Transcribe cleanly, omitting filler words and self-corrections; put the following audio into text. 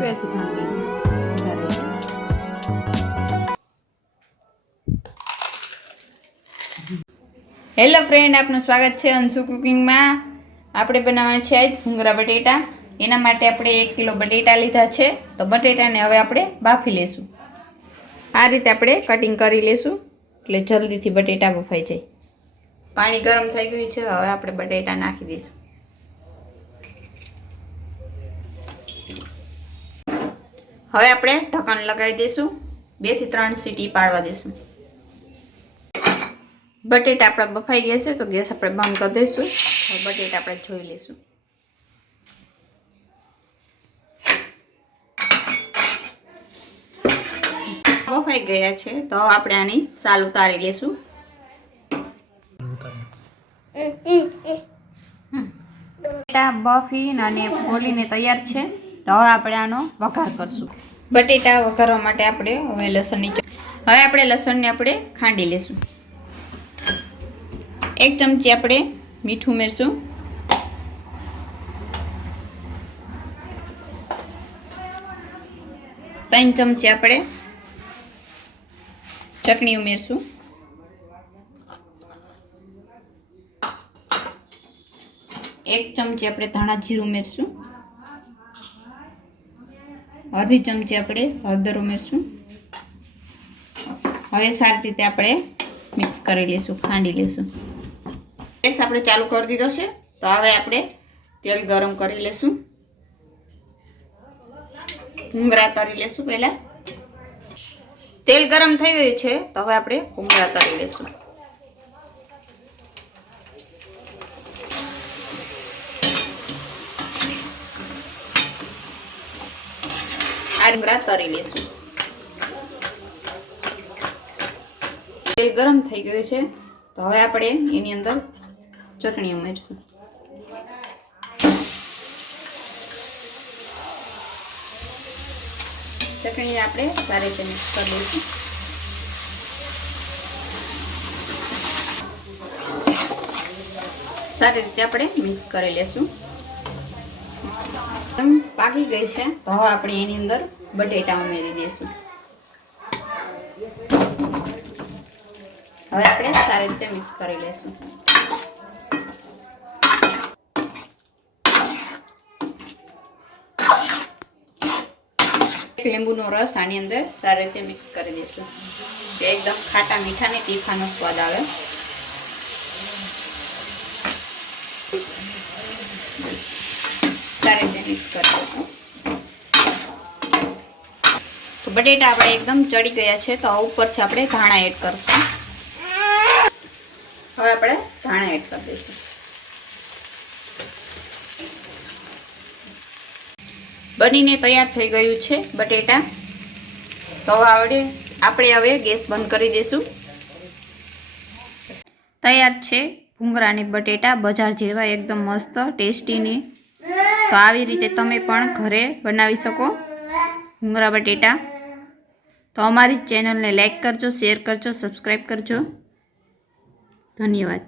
પેથી ભાંગી hello friend, આપનું સ્વાગત છે અંશુ કુકિંગમાં। આપણે બનાવવાના છે આજ ભૂંગળા બટેટા। એના માટે આપણે 1 કિલો બટેટા લીધા છે। તો બટેટાને હવે આપણે બાફી લેશું। આ રીતે આપણે કટિંગ કરી લેશું એટલે જલ્દીથી બટેટા બફાઈ જાય। પાણી ગરમ થઈ ગયું છે, હવે આપણે બટેટા નાખી દઈશું। હવે આપણે ઢક્કણ લગાવી દઈશું, 2 થી 3 સીટી પાડવા દઈશું। બટેટા આપણા બફાઈ ગયા છે તો ગેસ આપણે બંધ કરી દઈશું। બટેટા આપણે જોઈ લઈશું। બફાઈ ગયા છે તો આપણે આની સાલ ઉતારી લઈશું। બટેટા બફીને અને ફોલીને તૈયાર છે તો હવે આપણે આનો વઘાર કરશું। બટેટા વઘારવા માટે આપણે હવે લસણને આપણે ખાંડી લેશું। 1 ચમચી આપણે મીઠું ઉમેરશું। 3 ચમચી આપણે ચટણી ઉમેરશું। 1 ચમચી આપણે ધાણા જીરું ઉમેરશું। અડધી ચમચી આપણે હળદર ઉમેરશું। હવે સારી રીતે આપણે મિક્સ કરી લઈશું, ખાંડી લઈશું। ગેસ આપણે ચાલુ કરી દીધો છે તો હવે આપણે તેલ ગરમ કરી લઈશું। ભૂંગળા તળી લઈશું। પહેલા તેલ ગરમ થઈ ગયું છે તો હવે આપણે ભૂંગળા તળી લઈશું। આ ભૂંગળા તળી લઈશું। તેલ ગરમ થઈ ગયું છે તો હવે આપણે એની અંદર ચટણી ઉમેરશું। ચટણી આપણે સારી રીતે મિક્સ કરી દઈશું। સારી રીતે આપણે મિક્સ કરી લેશું। પાકી ગઈ છે તો હવે આપણે એની અંદર બટેટા ઉમેરી દઈશું। હવે આપણે સારી રીતે મિક્સ કરી લેશું। લીંબુનો રસ આની અંદર સારી રીતે મિક્સ કરી દઈશું, એકદમ ખાટા મીઠા ને તીખાનો સ્વાદ આવે। સારી રીતે મિક્સ કરી દઈશું। તો બટેટા આપણે એકદમ ચડી ગયા છે તો ઉપરથી આપણે ધાણા એડ કરશું। હવે આપણે ધાણા એડ કરી દઈશું। બનીને તૈયાર થઈ ગયું છે બટેટા। તો આપણે હવે ગેસ બંધ કરી દઈશું। તૈયાર છે ભૂંગળા અને બટેટા, બજાર જેવા એકદમ મસ્ત ટેસ્ટીની। તો આવી રીતે તમે પણ ઘરે બનાવી શકો ભૂંગળા બટેટા। તો અમારી ચેનલને લાઈક કરજો, શેર કરજો, સબસ્ક્રાઈબ કરજો। ધન્યવાદ।